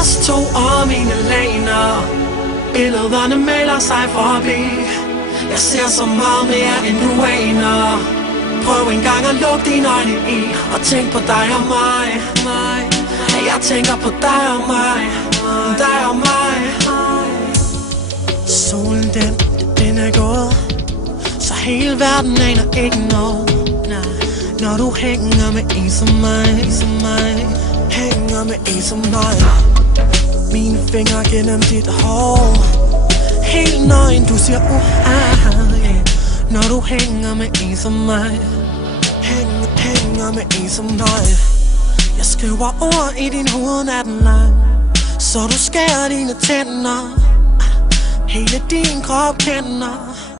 os to og mine laner. Billederne maler sig forbi. Jeg ser så meget mere end du aner. Prøv engang at lukke dine øjne i og tænk på dig og mig. Jeg tænker på dig og mig. Dig og mig. Solen den er gået, så hele verden aner ikke noget. Når du hænger med en som mig, hænger med en som mig. Mine fingre gennem dit hår, helt nøgen, du siger yeah. Når du hænger med en som mig, hænger med en som mig. Jeg skriver ord i din hoved natten lang, så du skærer dine tænder. Hele din krop kender